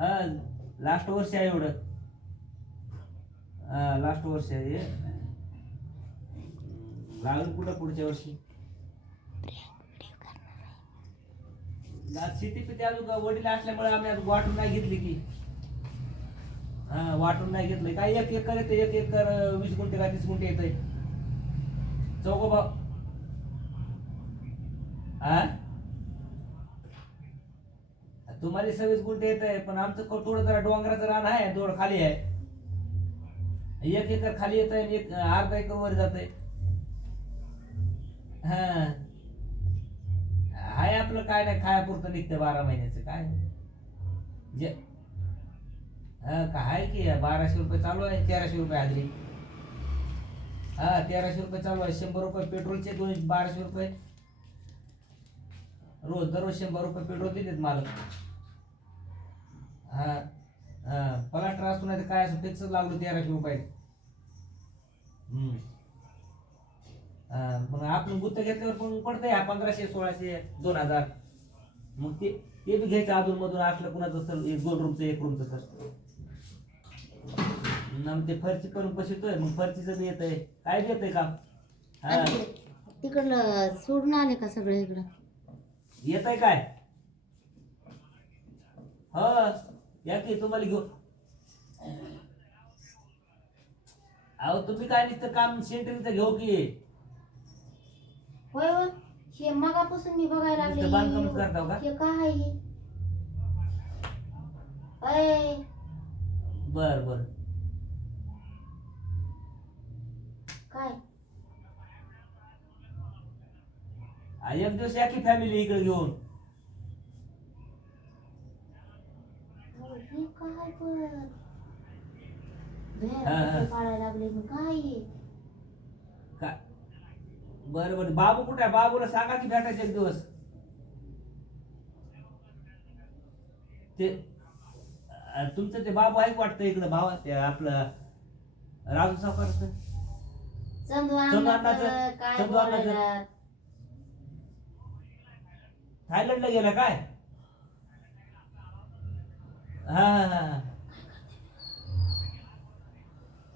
हा लास्ट वर्ष आहे एवढं. हा लास्ट वर्ष आहे. हे. लागेल कुठं पुढच्या वर्षी? शेती पिती अजून का वडील असल्यामुळे आम्ही आज वाटून नाही घेतली की. हा वाटून नाही घेतलं काय एक एकर येते एक एकर वीस गुंठे का तीस गुंठे येते चौघ भाव हा तुम्हाला सव्वीस गुंठे येत आहे पण आमचं थोडं जरा डोंगराचं रान आहे थोडं खाली आहे एक एकर खाली येत आहे एक अर्धा एकर वर जात। आहे हा आपलं काय नाही खायापुरतं निघतं बारा महिन्याचं काय? जे हा काय की बाराशे रुपये चालू आहे तेराशे रुपये हाजरी हा तेराशे रुपये चालू आहे शंभर रुपये पेट्रोलचे दोन बाराशे रुपये. रोज दररोज शंभर रुपये पेट्रोल देतात मालक. हा हा पलाट्र असतो नाही तर काय असं फिक्स लागलो तेराशे रुपये. हम्म. मग आपण गुत्त घेतल्यावर पण पडतंय हा पंधराशे सोळाशे दोन हजार. मग ते ते बी घ्यायचं अधून मधून असलं कुणाचं तर एक दोन रूमचं एक रूमचं तर. मग ते फरची पण बसवतोय मग फरचीचं बी येतंय. काय बी येतंय काम? हा. तिकडलं सोडून आले का सगळे इकडं? येतंय काय? हो. या की तुम्हाला घेऊ अहो तुम्ही काय नुसतं काम सेंटरिंगचं घेऊ की? होय हे मगापासून मी बघायला लागले. नुसतं बांधकामच करताव का? हे काय आहे? हे? अय, बर बर. काय? आ, एक दिवस या की फॅमिली इकडे घेऊन. हे काय पण हा, हा. पाळायला लागले मी काय हे? का बर बर. बाबू कुठे आहे? बाबूला सांगा की भेटायचं एक दिवस. ते अ, तुमचं ते बाबू आहे का वाटतं इकडं भावा ते आपलं राजू सावकारचं. चंदू अण्णाचं- अण्णाचं काय चंदू अण्णाचं. बोलायला? थायलंडला गेला काय? हा हा.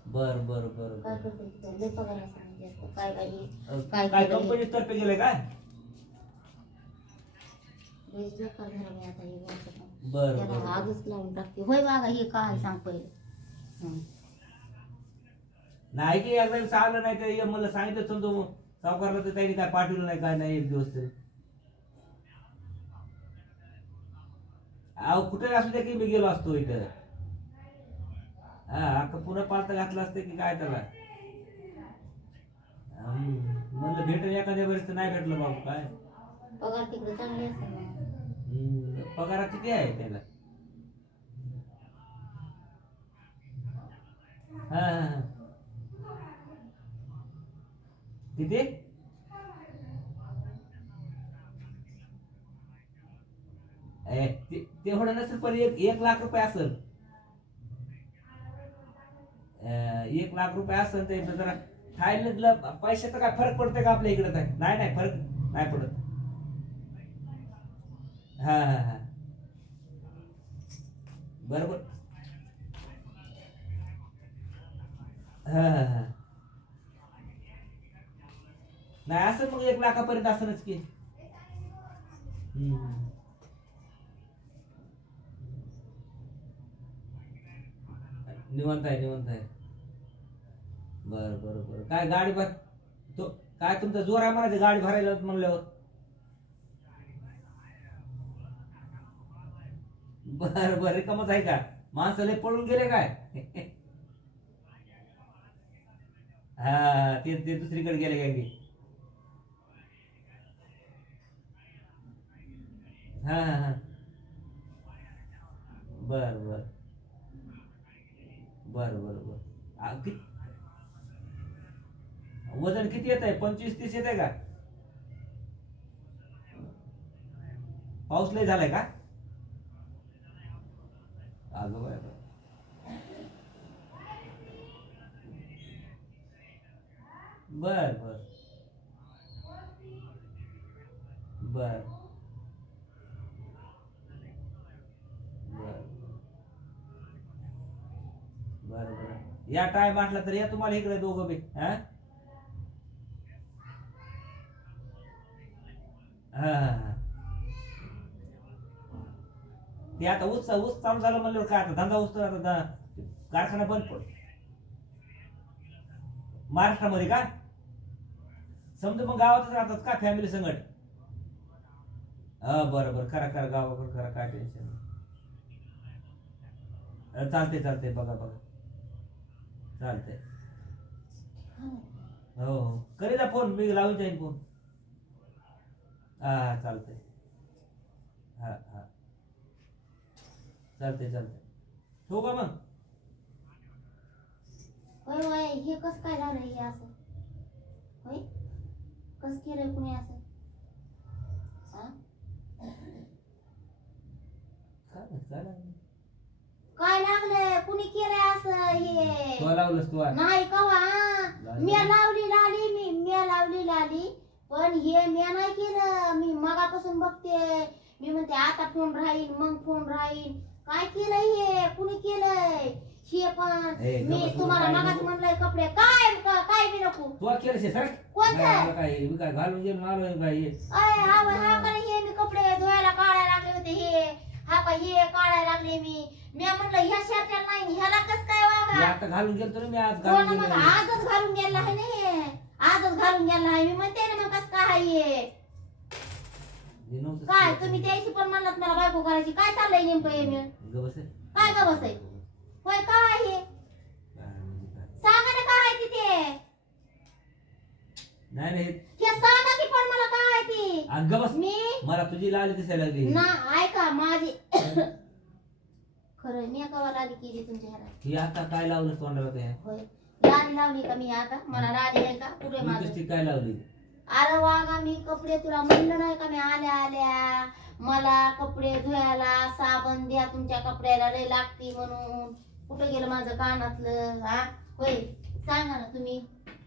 बर बर बर काय बर करते तिथं? लय पगार सांगितले असतं. काय काय काय काय केलंय? कंपनी तर्फे गेले काय लयच बेकार झालं बाई आता हे वर्ष पण. बर त्याला बर आजच लावून टाकते होय बागा हे काय सांग पहिले हं. नाही की एकदा सांगलं नाही तर मला सांगितलं समजू सावकारला तर त्यांनी काय पाठवलं नाही काय नाही एक दिवस तरी अहो कुठे असू दे की मी गेलो असतो इथं. हा अख्खा पुन्हा पालता घातलं असतं की काय त्याला? म्हणलं भेटेल एखाद्या वेळेस तर नाही भेटलं बाबू काय? पगार तिकडे चांगले किती आहे त्याला? हा हा हा. किती ए, ते- तेवढं नसेल पण एक एक लाख रुपये असेल. एक लाख रुपये असेल ते जरा थायलंडला पैशाचा काय फरक पडते का आपल्या इकडे काय? नाही नाही फरक नाही पडत. हा हा हा. बरोबर. हा हा हा. नाही असं मग एक लाखापर्यंत असणच की हम्म. निवंत आहे निवंत आहे. बर बर बर. काय गाडी भर तो काय तुमचा जोर आहे म्हणायचं गाडी भरायला म्हणल्यावर? बर बर रिकामच आहे का? माणसं लय पळून गेले काय? हा ते ते दुसरीकडे गेले काय की हा हा हा. बर बर. बर बर बर. किती कि- वजन किती येत आहे पंचवीस तीस येत आहे का? पाऊस लय झालाय का? अगं बाय बर बर. बर. बरं बरं. या टाइम म्हटला तर या तुम्हाला इकडे दोघं बी हा? हा, हा, हा. ते आता ऊस ऊस चालू झालं म्हणल्यावर काय आता धंदा ऊस आता कारखाना बंद पड महाराष्ट्रामध्ये का? समजा मग गावातच राहतात का फॅमिली संगट? हा बरं बरं. करा करा गावाकडे करा काय टेन्शन चालते चालते बघा बघा. चालते हो हो. करेला फ़ोन मी लावून जाईन फ़ोन. हा हा चालते हा हा. चालते चालते ठेवू का मग? होय होय. हे कस काय झालं हे असं? होय? कस केलंय कुणी असं? हा? काय काय. काय लागलंय? कुणी केलंय असं हे? तू लावलंस तू आज. नाही कवा? लाली. मी लावली लाली मी मी लावली लाली पण हे मी नाही केलं. मी मगापासून बघते. मी म्हणते आता फोन राहील मग फोन राहील. काय केलंय हे? कुणी केलंय? हे पण ए, मी तुम्हाला मगाच नको. म्हणलंय कपडे. काय का- काय बी नको? तू सर? कोणतं काय मी काय घालून गेलो आलो काय हे. अय हा हा हे मी कपडे धुवायला काढायला लागले होते हे. हा हे काढायला लागले मी. मी म्हणलं ह्या शर्टाला नाही ह्याला कस काय मी वागा आता घालून गेलो तर मी आज हो घालून ना मग गेलो. आजच घालून गेला आहे ना हे. आजच घालून गेला आहे. मी म्हणते ना मग कस काय आहे? हे हे काय केलं. तुम्ही त्याशी पण म्हणलात मला बायको करायची. काय चाललंय नेमकं हे मी? गं बस आहे. काय गं बस आहे? होय काय आहे? काय म्हणजे काय. सांगा ना काय आहे तिथे? नाही नाही. हे सांगा की पण मला काय ती? अगं बस मी? मला तुझी लाली दिसायला लागली. ना ऐका माझी खरं मी कवा आली केली तुमच्या ह्याला. ही आता काय लावलं तोंडाला ते? होय. लाली लावली का मी आता? मला लाली आहे का? पुढे माझं? कशी काय लावली? अरे वागा मी कपडे तुला म्हणलं नाही का? मी आल्या आल्या. मला कपडे धुवायला साबण द्या तुमच्या कपड्याला लय लागती म्हणून. कुठं गेलं माझं कानातलं? हा? होय. सांगा ना तुम्ही.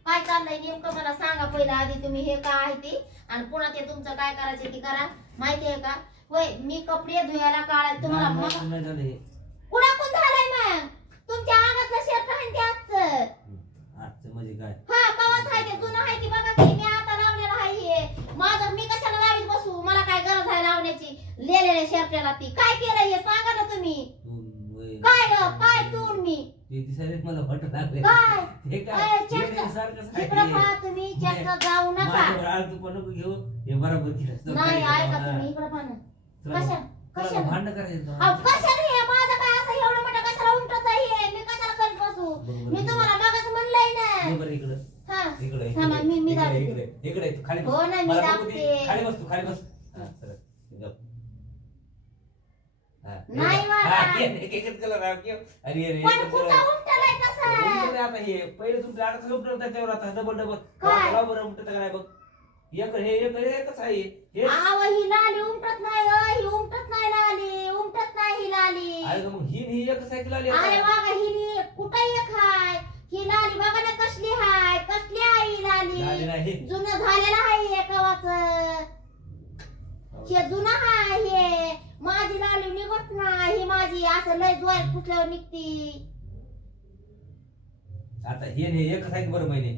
काय चाललंय नेमकं मला सांगा पहिलं आधी तुम्ही हे काय आहे ते. आणि पुन्हा ते तुमचं काय करायचं ते करा. माहिती आहे का? होय मी कपडे धुवायला काढायला तुम्हाला मग नाही, नाही झालं. हे. कुणाकून झालंय मग? तुमच्या अंगातलं शर्ट आहे ते आजचं. आजचं म्हणजे काय? हा कवाच आहे ते जुनं आहे की बघा की मी आता लावलेलं आहे हे. माझं मी कशाला लावीत बसू? मला काय गरज आहे लावण्याची? लिहिलेल्या शर्टाला ती. काय केलं हे? सांगा ना तुम्ही. तू वय- काय ग? काय तू मी? ते दिसायला मला वाटत लागले काय हे अय, काय चक्क. हे नाही सारखंच आहे तिकडं हे. पहा तुम्ही चक्क जाऊ नका माझ्यावर आळ तू पण नको घेऊ हे बरोबर केलं असतं. नाही काय ऐका करावं? तुम्ही इकडं पहा ना तुला- कशा तुला कशाला भांडण करायचं अहो, कशाला हे माझं काय असं एवढं मोठं कशाला उमटत आहे मी कशाला करीत बसू बरोबर. मी तुम्हाला बघाच म्हणलंय ना ये बरं इकडं हा इकडे थांबा, मी- मी इकडे दाबते. इकडे इकडे तू खाली बस. हो ना, मी मला बघू दे. दाबते. खाली बस तू खाली बस हा, सरळ. नाही. मला. हा, ये, एक- एकच कलर आहे, ओके? आणि हे- हे पण एकच कुठं कलर. उमटलंय तसं? उलटं नाही आता हे. पहिले आता कसं उलटं त्याच्यावर आता. डबल डबल काय? लाव बरं उलटं का नाही बघ? एक हे एक हे एकच आहे. हे आव ही लाली उमटत नाही ग ही उमटत नाही लाली. उमटत नाही ही लाली. का मग ही आणि ही एकच सायकल आली अरे आता. बघा ही कुठं एक हाय? ही लाली बघा ना कसली हाय. कसली आहे ही लाली नाही. जुनं झालेलं आहे हे कवाच. हे जुनं हाय हे. माझी लाली निघत नाही. ही माझी असं लय जोर कुठल्यावर निघती. आता हे आणि हे एकच आहे की बरं महिने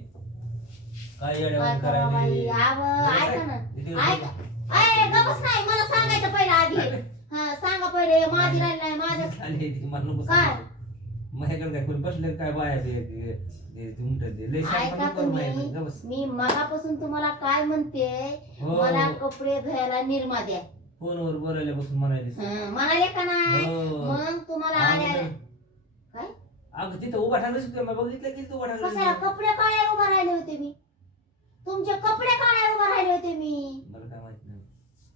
काय काय येड्यावानी करावं बाई? करायला? आव ऐका ना. इथे ऐका. अय गपच नाही. मला सांगायचं पहिलं आधी. हा सांगा पहिले. माझी लाली नाही माझ्या आली ती. मला नको काय? माझ्याकडे काय कोणी बसले काय बाया ते ते- ते-. लय ऐका करू. तुम्ही बस. मी मगापासून तुम्हाला काय म्हणते हो, मला. कपडे धुवायला निरमा द्या फोनवर बोलायला बसून म्हणायली हं, म्हणाले का नाही हो. मग तुम्हाला आल्या काय अगं तिथं उभा मी बघितलं की तिथं उभा कशाला कपडे काढायला उभा राहिले होते मी तुमचे कपडे काढायला उभा राहिले होते मी मला काय माहीत नाही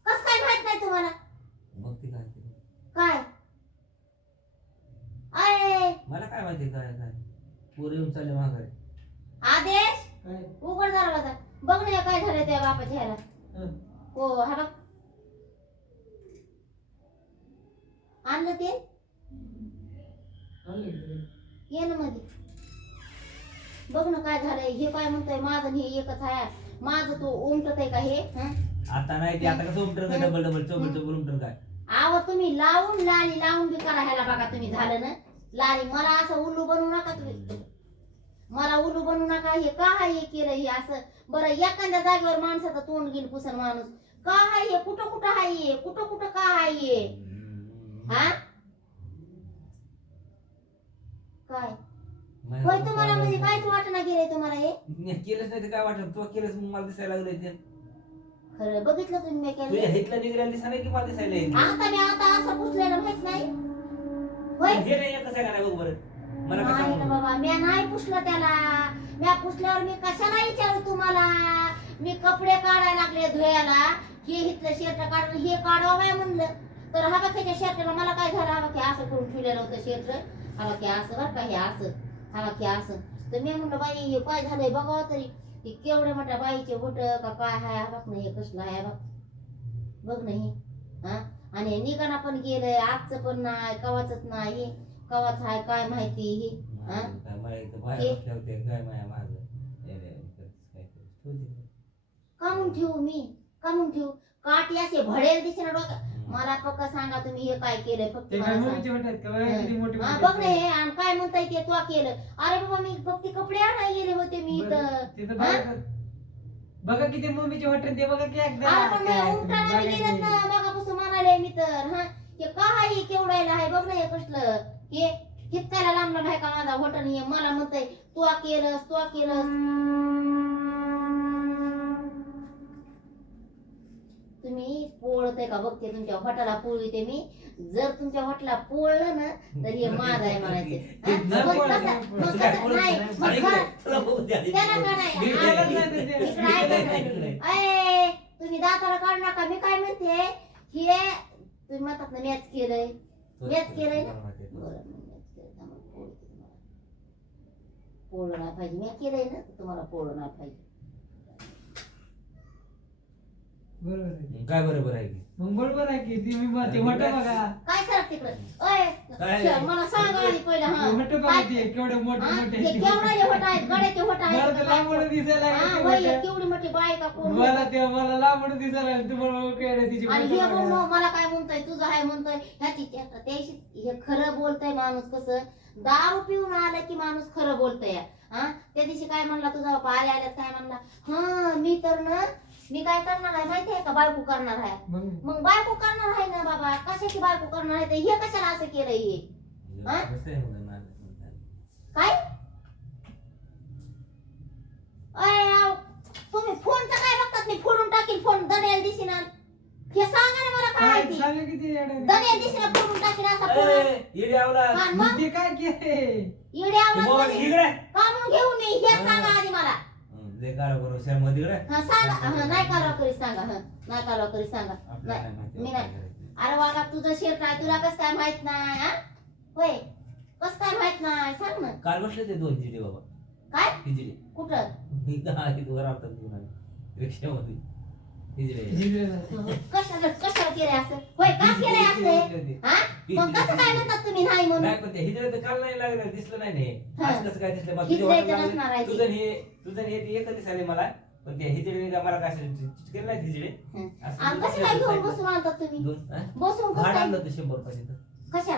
कस काय माहीत नाही तुम्हाला बघ ते काय ते. काय अय. मला काय माहिती काय काय? पोरं येऊन चालले माघारी. आदेश? काय? उघड दरवाजा. बघ ना हे काय झालं त्या बापाच्या ह्याला. हं. हो हा बघ. आणलं ते? ये ना मध्ये बघ ना काय झालंय. हे काय म्हणतोय? माझं आणि हे एकच आहे. माझं तो उमटत आहे का हे? हं? आता नाही ते आता कसं उमटन काय? डबल डबल चौबल चौबल उमटन काय? आव तुम्ही लावून लाली लावून बी करा ह्याला बघा तुम्ही झालं ना. लाली मला असं उल्लू बनवू नका तुम्ही. मला उल्लू बनवू नका हे का हाय हे केलं हे असं? बरं एखाद्या जागेवर माणसाचं तोंड घेईल पुसन माणूस. का हाय हे? कुठं कुठं हाय हे? कुठं कुठं का हाय हे? हा? काय? होय तुम्हाला म्हणजे काहीच वाटना गेलंय तुम्हाला हे? मी केलंच नाही तर काय वाटत तू केलंच मग मला दिसायला लागलं ते. खरं बघितलं तुम्ही मी तुझ्या केलं हितला निघायला दिसायला की मला दिसायला येईल आता मी आता असं पुसलेलं माहीत नाही. होय? हे नाही कसं काय नाही बघ बरं मला कसं नाही ना? बाबा मी नाही पुसलं त्याला. मी पुसल्यावर मी कशाला विचारू तुम्हाला? मी कपडे काढायला लागले धुयाला. हे इथलं शर्ट काढून हे काढवा बाय म्हणलं? तर हा बाकीच्या शर्टला मला काय झालं? हा बाकी असं करून ठेवलेलं होतं शर्ट हा बाकी असं बरं का हे असं. हा बाकी असं. तर मी म्हणलं बाई हे काय झालंय बघावं तरी. हे केवढे मोठ्या बाईचे बोट का काय हाय? हा बघ ना हे कसलं आहे हा बघ बघ नाही हा? आणि निघाणा पण गेलंय आजचं पण नाही कवाच नाही कवाच आहे काय माहिती हे. कामून ठेवू मी कामून ठेवू. काठी असे भडेल दिसे ना डोक्यात. हम्म. मला पक्क सांगा तुम्ही हे काय केलंय फक्त बघा हा. ना हे आणि काय म्हणताय ते तू केलं. अरे बाबा मी फक्त कपडे आणायला गेले होते मी इथं? बघा किती मम्मीचे वाटत ते बघा की एकदा. मागापासून म्हणाले मी तर हा ते काय हे केवढायला आहे बघ ना हे कसलं. हे हितकायला लांबला नाही का माझा होटन हे मला म्हणतंय तू केलंस तू केलंस तुम्ही पोळतय का बघते तुमच्या हॉटेला पोळीते मी. जर तुमच्या हॉटेला पोळलं ना तर हे माझ आहे म्हणायचे. तुम्ही दाताला काढू नका. मी काय म्हणते हे तुम्ही म्हणतात ना मॅच केलंय. मॅच केलंय ना? पोळलं पाहिजे. मी केलंय ना तुम्हाला पोळलं नाही पाहिजे. बरोबर आहे. काय बरोबर आहे की? मग बरोबर आहे की? तुम्ही बघा, ते वाटत बघा. काय सर तिकडं? काय? मला सांगा आधी पहिलं हा. बघा ते केवढे मोठे हा? मोठे हे केवढे होट आहेत? गड्याचे होट बरं ते लांबून आहेत दिसायला हा, लागले वय, ते मोठे. केवढी मोठी बाय का कोण? मला ते मला लांबून दिसायला लागले. तुम्हाला तिची आणि बोटं हे बघा. बघ मला काय म्हणतोय? तुझं आहे म्हणतोय. ह्याची त्याशी हे खरं बोलतय माणूस कसं? दारू पिऊन आलं की माणूस खरं बोलतय. हा? त्या दिवशी काय म्हणला तुझा बापा? आले आल्यात काय म्हणला? हा मी तर ना मी काय करणार आहे माहिती आहे का? बायको करणार आहे. मग मग बायको करणार आहे ना बाबा? कशाची बायको करणार आहे? तर हे कशाला असं केलंय हे? हा? कसं आहे म्हणलं माझं? काय? अय, आव, तुम्ही फोनचं काय बघतात? मी फोडून टाकीन फ़ोन दण्याला दिसीना हे सांगा ना मला काय काय आहे ते. सांगा किती येडे. दण्याला दिसीना फोडून टाकीन असा फ़ोन ए, आवला. हा, मग ते काय केले इडे ते आवाज़ मोबाईल मध्ये इकडे. का म्हणून घेऊन ये हे सांगा आधी मला. ते काढा बरोबर श्याम तिकडे हा सांगा. हा नाही कालवा करी सांगा हा. नाही कालवा करी सांगा. आपल्याला नाही, काय माहिती मी काय नाही. करायचं. अरे वागा तुझं शेत आहे तुला कसं काय माहीत नाही हा? होय. कस काय माहीत नाही सांग ना. काल बसले ते दोन जिडे बाबा. काय? हिजडे कुठं? इथं हा, इथं वर आपतात. रिक्षामध्ये. हिजडे कशाला कशाला केलंय असं? होय का केलंय असं? हा? मग कसं काय म्हणतात तुम्ही नाही म्हणून? नाही पण ते हिजडे तर काल नाही लागलं दिसलं नाही नाही. हा. आज कसं काय दिसलं? मला तुझ्या हिजड्याचं वाटेला नसणार आहे लागलं. ते. तुझं हे तुझं हे ते एकच दिसायले मला पण ते हिजडे काय मला काय चिटकेल नाही हिजडे हं. असं आणि दोन कसं काय घेऊन साईडला. बसून आणतात तुम्ही? दोन हा? बसून कसं हाड काय? आणलं होतं शंभर रुपयाचं कशा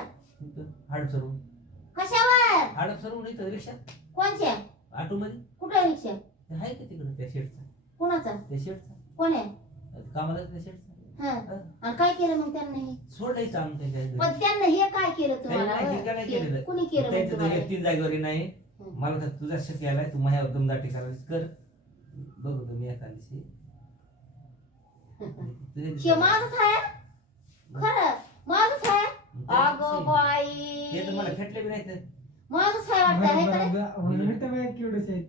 हाड सरून. कशावर? हाड सरून इथं रिक्षा. कोणच्या? ऑटो मध्ये कुठं रिक्षा आहे का तिकडं त्या शेडचा? कोणाचा? त्या शेडचा. कोण आहे कामाला त्या शेडचा. हा. आणि काय केलं मग त्यांना? हे सोडायचं आमच्या पण त्यांना हे काय केलं तुम्हाला? नाही, हे काय नाही हे केलेलं. कुणी केलं मग तुम्हाला? तीन जागेवर नाही. हं. मला तर तुझा शक्य आलाय तू माझ्यावर दमदाटी करायला कर. बघू तुम्ही एका दिवशी तुझ्या दिवशी- हे माझंच आहे? खरं? माझंच आहे? अगं ते तर मला फेटले बी नाही तर माझंच आहे वाटतं हे केवढंच आहेत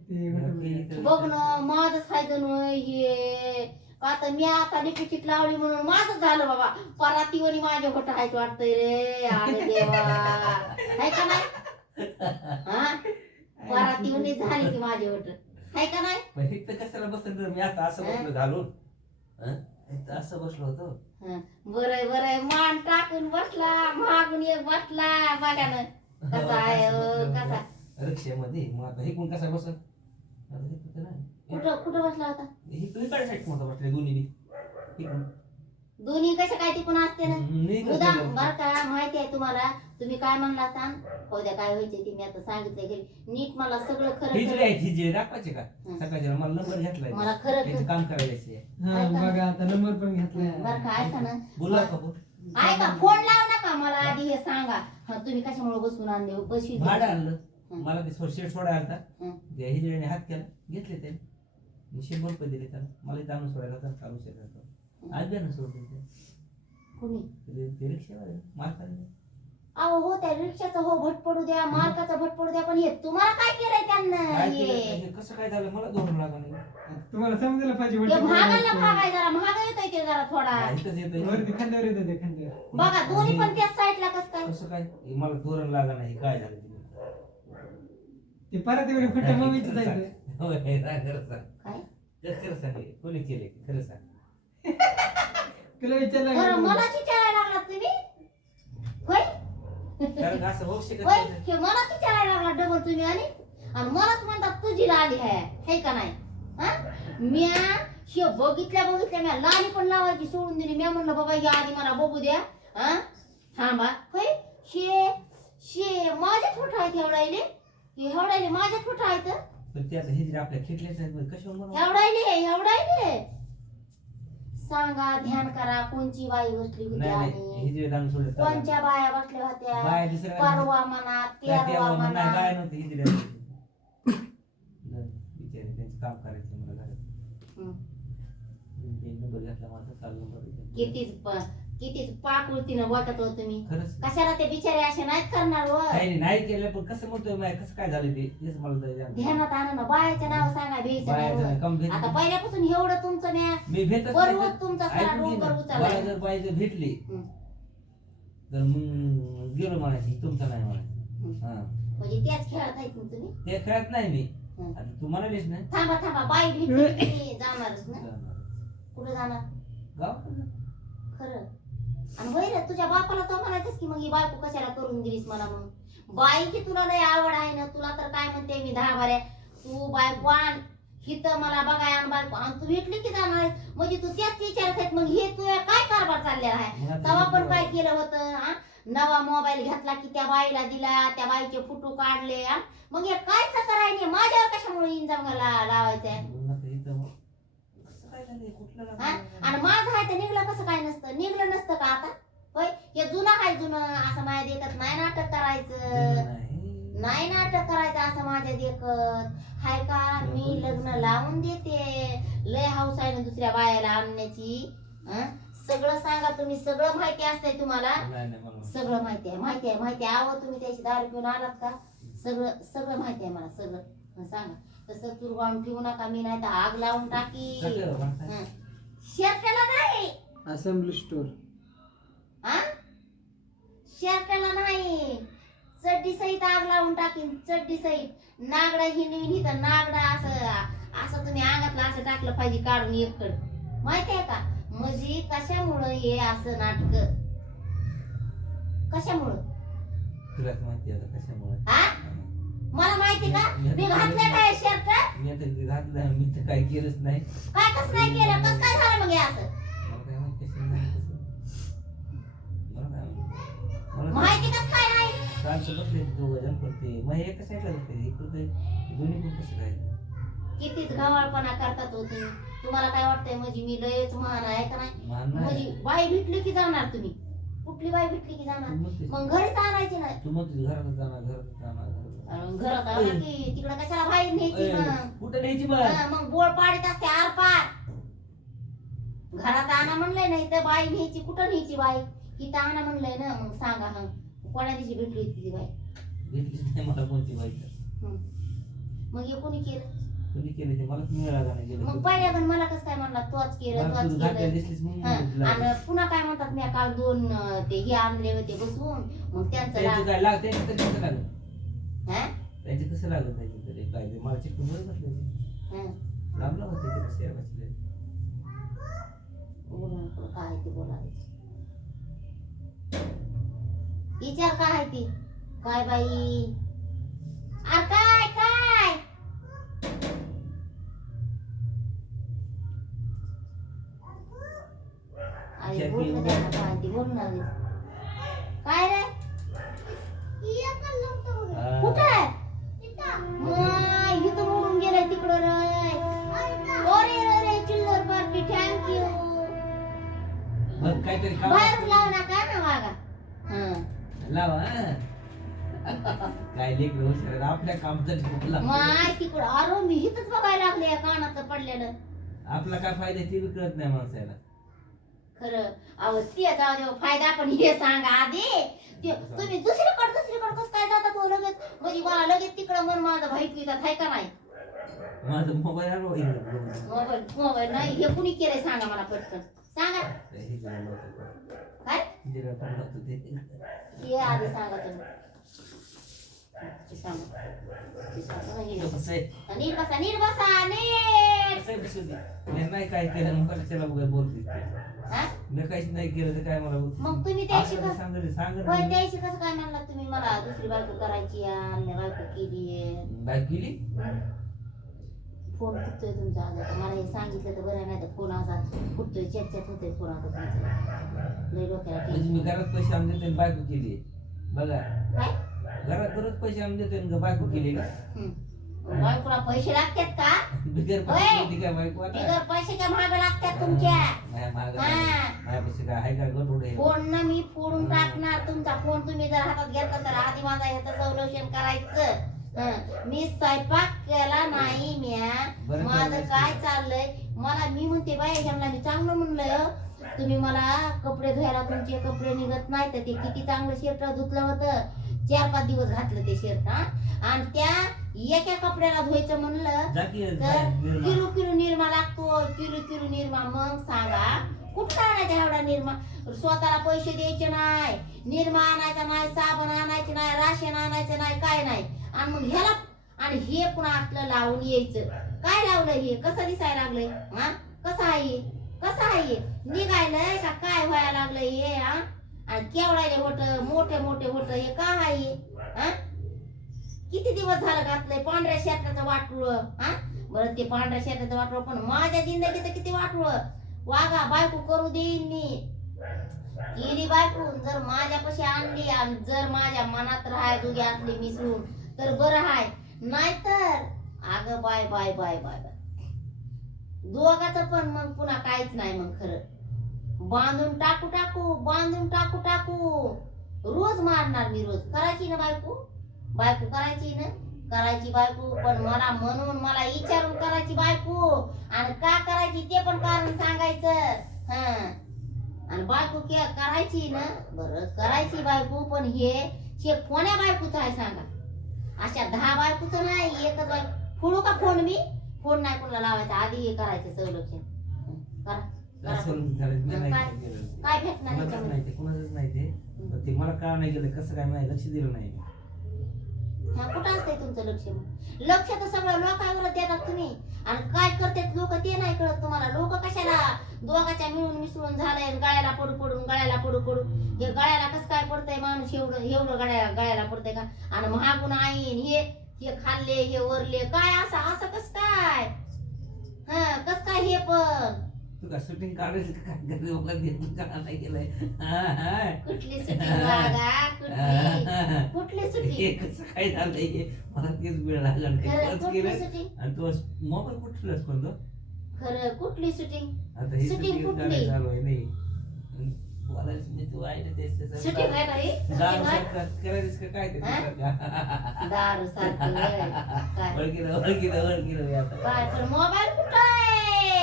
ते बघ ना माझंच आहे जणू हे. का तर मी आता लिपस्टिक लावली म्हणून माझंच झालं बाबा. परातीवरी माझे होट आहेत वाटतंय रे. अरे देवा. आहे का नाही? हा? परातीवरी झाली की माझे होट आहे का नाही? पण इथं कशाला बसलं मी आता असं बसलो घालून. हं? इथं असं बसलो होतो. बरं बरं. मान टाकून बसला. मागून एक बसला. बघा ना कसा आहे कसा? रिक्षामध्ये. मग आता हे कोण कसा बसल? आता हे तर नाही कुठं कुठं बसला होता? हे साईड बसले दोन्ही बी. इकडून. दोन्ही कशा काय ती पण असते ना? मुदाम. बर का माहिती आहे तुम्हाला. तुम्ही काय म्हणला सांग? उद्या काय व्हायचे ते मी आता सांगितलं घरी. नीट मला सगळं खरं दाखवायचे का? हं. सकाळच्या मला नंबर घेतलाय. मला खरं त्यांचं काम करायचं आहे. हा ऐका ना. बघा आता नंबर पण घेतलाय. बर का ऐका ना. बोला का बोल. ऐका फोन लाव नका मला आधी हे सांगा. हा तुम्ही कशामुळे बसून आणले? बशी भाडं आणलं. हं. मला ते सो- शेड सोडायला आलता. हं. त्या हिजड्याने हात केला. घेतले त्याने. शंभर रुपये दिले त्याला मला इथं आणून सोडायला होता चालू शेतात आज बी आणून सोडले ते. कोणी? ते- रिक्षावाले मालकाने अहो हो त्या रिक्षाचं हो भट पडू द्या मालकाचं भट पडू द्या पण हे तुम्हाला काय केलंय त्यांना? काय केलं? हे कसं काय झालं? मला धोरण लागलं नाही तुम्हाला समजायला पाहिजे हे वरती महागाला कोण भागाय जरा महाग येतोय ते जरा थोडा. इथंच. येतं वरती खांद्यावर येतं ते खांद्यावर बघा दोन्ही पण त्याच साईडला कस काय? कसं काय? हे मला धोरण लागलं नाही काय झालं ते परत एवढे खोट्या मम्मीचं जायचं होय, नाही, खरं सांग. काय? खरं खरं सांग हे. कोणी केले खरं सांग. तुला बरं विचारलं मला चिचारायला लागला तुम्ही? होय? कारण का असं होऊ शकत होय? नाही? हे मला चिचारायला लागला डबल तुम्ही आणि? आणि मलाच म्हणतात तुझी लाली आहे. हे का नाही? हा? म्या हे बघितल्या बघितल्या म्या लाली पण लावायची सोडून दिली. म्या म्हणलं बाबा या आधी मला बघू द्या. हा? थांबा. होय? शे शे माझ्या फोटो आहेत एवढायले माझ्या फोटो आहेत पण ते आता हे जे आपल्या खेटलेच आहेत मग कशावर? एवढायले एवढायले सांगा ध्यान करा कोणची बाई बसली होती नाही नाही आणि जे दान सोडलं त्याला. कोणच्या बाया बसल्या होत्या बाया दुसऱ्या परवा म्हणा त्या तेरवा तेव्हा म्हणा, म्हणा बाया नव्हती. बिचारे त्यांचं काम करायचं मला घरात हं. ते नंबर घेतला माझा चालू नंबर घेतला. कितीच प- कितीच पाकुळतीनं वाटत हो तुम्ही? खरंच. कशाला ते बिचारे असे नाहीत करणार व काही नाही, नाही केलं पण कसं म्हणतोय माय कसं काय झालं ते? तेच मला तर जाणं. ध्यानात आणा ना बायाचं नाव सांगा. कम भेट आता पहिल्यापासून एवढं तुमचं म्या मी भेटत नाही पर्वत तर- तुमचा सारा ऐकून घे डोंगर ना. उचललाय बाया जर बाई जर भेटली हं. तर मग गेलो म्हणायची तुमचं नाही म्हणायचं. हं. हा. म्हणजे त्याच खेळात आहेत ना तुम्ही? ते खेळत नाही मी. हं. आता तू म्हणालीस ना. थांबा थांबा बाई भेटली की जाणारच ना. कुठं जाणार? गाव खरं. आणि होय रे तुझ्या बापाला तर म्हणायचंच की मग ही बायको कशाला करून दिलीस मला म्हणून? बाईची तुला लय आवड आहे ना तुला तर काय म्हणते मी दहा बाऱ्या? तू बायको आण हिथं मला बघाय आण बायको. आणि तू भेटली की जाणार आहे. म्हणजे तू त्याच विचारत आहेत मग हे तुझ्या काय कारभार चाललेला आहे? मग तेव्हा पण हे काय केलं होतं हा? नवा मोबाईल घेतला की त्या बाईला दिला त्या बाईचे फोटो काढले हा? मग हे काय करायचे माझ्यावर कशामुळे इंजाम लावायचंय? काय? आणि माझं आहे तर निघलं कसं काय नसतं? निघलं नसतं का आता? होय? हे जुनं आहे जुनं असं माझ्या देखत? नाही नाटक करायचं. नाही. नाटक करायचं असं माझ्या देखत. हाय का? मी लग्न लावून देते. लय हाऊस आहे ना दुसऱ्या बायाला आणण्याची. हं? सगळं सांगा तुम्ही. सगळं माहिती असतंय तुम्हाला. सगळं माहिती आहे माहिती आहे माहिती आहे. आहो तुम्ही त्याची दारू पिऊन आलात का? सगळं सगळं माहिती आहे मला सगळं. हं, सांगा. तसं चुरगाळून ठेवू नका मी नाही तर आग लावून टाकी हं. शर्टाला नाही. Assembly store. हा शर्टाला नाही. चड्डी सहित आग लावून टाकीन चड्डी सहित. नागडा हिंडवीन इथं नागडा असं असं तुम्ही अंगातलं असं टाकलं पाहिजे काढून एककड. माहिती आहे का? म्हणजे कशामुळं हे असं नाटक? कशामुळं? तुलाच माहिती आता कशामुळे? हा मला माहिती का? मी घातलं काय शर्ट मी आता ते घातलं मी तर काही केलंच नाही. काय कसं नाही केलं? कसं काय झालं मग हे असं? मला काय माहिती कशाने नाही कसं. मला काय माहिती. मला माहिती कसं काय नाही? कालचं बसले दोघं जण पण ते. मग हे कसं ऐकलं ते इकडं ते दोन्ही पण कसं काय? कितीच गवाळपणा करतात हो तुम्ही. तुम्हाला काय वाटतंय म्हणजे मी लयच महान आहे का नाही? म्हणजे बाई भेटली की जाणार तुम्ही. कुठली बाई भेटली की तू जाणार म्हणतेस. मग घरीच आणायची नाही. तू म्हणतेस घरात जाणार घरात जाणार. घरात आला की तिकडे कशाला बाहेर न्यायची मग? कुठं न्यायची मग? हं, मग बोळ पाडीत असते आर पार. घरात आणा म्हणलंय ना इथं बाई न्यायची कुठं न्यायची बाई? इथं आणा म्हणलंय ना मग सांगा हं. कोणा दिवशी भेटली होती ती बाई? भेटलीच नाही मला कोणती बाई? तर मग हे कोणी केलं? तुम्ही केले ते? मलाच मिळाला नाही गेलं मग पहिल्या पण मला कसं काय म्हणला तोच केलं मला तोच घातल्या केलं. दिसलीस म्हणून हं, मी तुला- आणि पुन्हा काय म्हणतात मी काल दोन अं, ते हे आणले होते बसवून मग त्यांचं त्यांचं ला- काय लाग त्यांचं तरी कसं लागत? त्यांचे कसं लागत पाहिजे तरी काय ते मला चिकटून बरं बसले हं. लागलं होते ते कसे बसले. काय ते बोलायचं विचार काय आहे ती? काय बाई? आ काय काय? चहा बोल ना काय ते बोल ना रे. काय रे हा. कुठं? इथं उडून गेलाय तिकडं रे अरे रे रे चिल्लर पार्टी थँक्यू मग काहीतरी काम बाहेर लावू नका ना वागा हं. लावा. काय. आपल्या कामचं. माय तिकडं अरे मी इथंच बघायला लागले या कानाचं पडलेलं. आपला काय फायदा ते बी कळत नाही माणसाला. खरं. अहो ते जाऊ दे फायदा पण हे सांगा आधी. ते तुम्ही दुसरीकडे लगेच. म्हणजे मला लगेच तिकडं मन माझं भाई पितात हाय का नाही? माझा मोबाईल मोबाईल मोबाईल नाही. हे कुणी केलंय सांगा मला पटकन. सांगा. काय? हे आधी सांगा तुम्ही. सांगा. ते सांगा. नीट नीट बसा नीट. बसा नीट नाही काय केलं? मग बोलते? मी काहीच नाही केलं तर काय मला बोलते? मग तुम्ही त्याशी आपल्याला का- सांग रे, सांग रे. होय त्याशी कसं काय म्हणला तुम्ही? मला दुसरी बायको करायची आहे मी बायको केली आहे. बाईक गेली फोन फुटतोय तुमचा आता मला हे सांगितलं तर बरं नाही तर फोन असा फुटतोय चॅट होतोय फोन आता तुमचा. लय डोक्याला म्हणजे. मी घरात पैसे आणून देते आणि बायको केली बघा. काय? घरात दररोज पैसे आणून देते आणि बायको केली का? हम्म. बायकोला पैसे लागतात का बिगर होय. पैसे होती का बायको आता बिगर पैसे काय महाग लागतात तुमच्या माझ्या मागं हा. नाही. माझ्यापाशी काय आहे का गरुड आहे फोन ना मी फोडून टाकणार तुमचा फोन तुम्ही जर हातात घेतला तर आधी माझा ह्याचं संरक्षण करायचं हं. मी स्वयंपाक केला नाही म्या बरं माझं काय. चाललंय मला मी म्हणते बाई ह्यांना मी चांगलं म्हणलंय हं. तुम्ही मला कपडे धुवायला तुमचे कपडे निघत नाही तर ते किती चांगलं शर्ट धुतलं होतं चार पाच दिवस घातलं ते शर्ट हा आणि त्या एका कपड्याला धुवायचं म्हणलं जा की तर निर्मा. किलो किलो निरमा लागतो किलो किलो निरमा मग सांगा कुठं आणायचा एवढा निरमा. स्वतःला पैसे द्यायचे नाही निरमा आणायचा नाही साबण आणायचे नाही राशन आणायचं नाही काय नाही. आणि मग ह्याला आणि हे पुन्हा आपलं लावून यायचं. काय लावलं हे? कसं दिसायला लागलंय? हा? कसं आहे हे? कसं आहे हे? निघायलंय का? काय व्हायला लागलंय हे हा? आणि केवढाले होत मोठे मोठे होत हे काय आहे हे? हा? किती दिवस झालं घातलंय पांढऱ्या शेताचं वाटलं हा? बरं ते पांढऱ्या शेताचं वाटलं पण माझ्या जिंदगीचं किती वाटलं वागा बायको करू देईन मी. गेली बायको जर माझ्यापाशी आणली आणि जर माझ्या मनात राहाय दुगी आणली मिसळून तर बरं हाय. नाहीतर अगं bye bye bye bye bye. दोघाचं पण मग पुन्हा काहीच नाही मग खरं. बांधून टाकू टाकू बांधून टाकू टाकू. रोज मारणार मी रोज. करायची ना बायको? बायको करायची ना? करायची बायको पण मला म्हणून मला विचारून करायची बायको. आणि का करायची ते पण कारण सांगायचं. हा. आणि बायको के करायची ना? बरं करायची बायको पण हे हे कोण्या बायकोचं आहे सांगा? अशा दहा बायकोचं नाही एकच बायको फोडू का फोन मी? फोन नाही कोणाला लावायचा आधी हे करायचं संरक्षण. करा. काय? भेटणार मला का नाही गेलं कसं काय नाही लक्ष दिलं नाही हा कुठं असतंय तुमचं लक्ष मग? लक्ष तर सगळं लोकांवर देतात तुम्ही. आणि काय करतात लोक ते नाही कळत तुम्हाला. लोक कशाला दोघाच्या मिळून मिसळून झालंय गळ्याला पडू पडून गळ्याला पडू पडू हे गळ्याला कसं काय पडतंय माणूस? एवढं एवढं गळ्याला गळ्याला पडतंय का? आणि महागून आईन हे हे खाल्ले हे वरले. काय असं? असं कस काय? हा कस काय हे पण? तू का शूटिंग काढायचं का? काय घरी मला देत का? नाही गेलंय हा, हा. कुठली सुट्टी बागा कुठली? कुठली हे सुट्टी कसं काय झालंय हे? मला तेच वेळ लागला. आणि ते खरं खरंच कुठली सुट्टी आणि तू मोबाईल कुठलाच पण तो? खरं कुठली शूटिंग आता हे Shooting shooting कुठली? करायचं चालू आहे नाही. बोलायचं मी तू आहे ना तेच? दारू? सारखं करायचं का काय ते हा? दारू सारखं आता. मोबाईल कुठं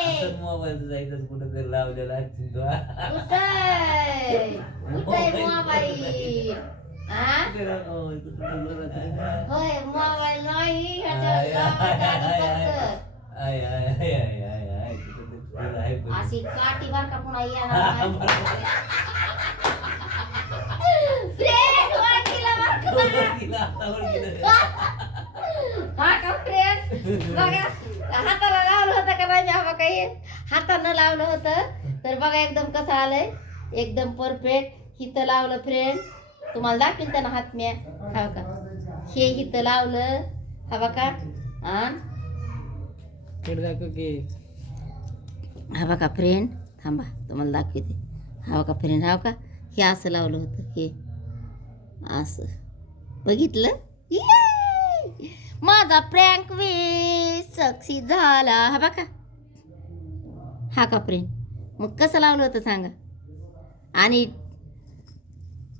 असं मोबाईल जायचं कुठं तरी लावलेला असतील तो कुठं आहे? कुठं आहे मोबाईल हा कुठे राहतो? कुठं राहतो? कुठं होय मोबाईल नाही ह्याच्यावर लावायचं आणि फक्त आय आय आय आय आय आय कुठं तरी तुला आहे पण. अशी काठी बर का पुन्हा येणार नाही. Friend, ओळखीला बरं का? ओळखीलं, आता ओळखीलं. हा का friend? बघा हाताला लावलं होतं का नाही बाबा काही? हातानं लावलं होतं. तर बघा एकदम कसं आलंय. एकदम परफेक्ट हिथं लावलं फ्रेंड तुम्हाला दाखवेल त्यानं हात म्या. हा का हे हिथं लावलं. हा बघा. की. हा बघा फ्रेंड थांबा तुम्हाला दाखवते. हाव का फ्रेंड हाव का हे असं लावलं होतं. हे. असं. बघितलं! माझा प्रँक वे सक्सेस झाला. हा बघा. हा का फ्रेंड मग कसं लावलं होतं सांगा? आणि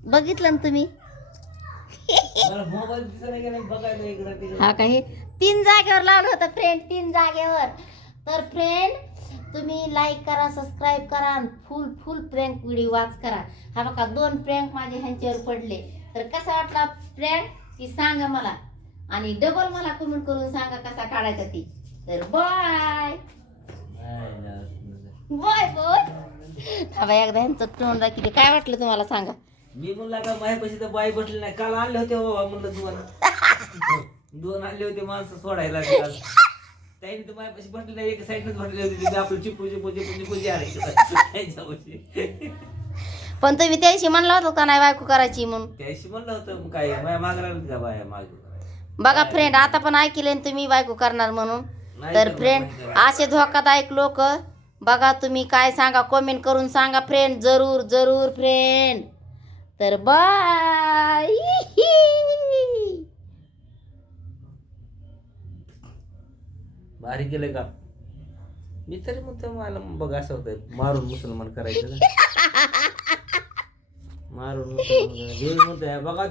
बघितलं ना तुम्ही? हा का हे? तीन जागेवर लावलं होतं फ्रेंड तीन जागेवर. तर फ्रेंड तुम्ही लाईक करा सबस्क्राईब करा आणि फुल फुल प्रँक व्हिडिओ वाच करा. हा बघा दोन प्रँक माझे ह्यांच्यावर पडले. तर कसा वाटला प्रँक ती सांगा मला. आणि डबल मला कमेंट करून सांगा कसा काढायचा ती. तर बाय बाय बाय थांबा एकदा ह्यांचं तोंड किती काय वाटलं तुम्हाला सांगा? मी म्हणला का माझ्यापाशी तर बाई बसली नाही. काल आणले होते बाबा म्हणलं तुम्हाला दोन आणले होते माणसं सोडायला काल त्यांनी तर माझ्यापाशी बसले नाही एका साईडनच बसले होते तिथे. आपलं चिपू चिपू चिपू चिपू त्यांच्यापाशी. पण तुम्ही त्याशी म्हणला होता का नाही बायको करायची म्हणून? त्याशी म्हणलं होतं काय माझ्या माग राहिलं का बाया माग? बघा फ्रेंड आता पण ऐकले तुम्ही बायको करणार म्हणून. तर फ्रेंड. असे धोकादायक लोक बघा तुम्ही काय सांगा कमेंट करून सांगा फ्रेंड जरूर जरूर फ्रेंड तर बाय भारी केलं का? मी तरी म्हणतो मला बघ असं होतं मारून मुसलमान करायचं? मारून मुसलमान बघा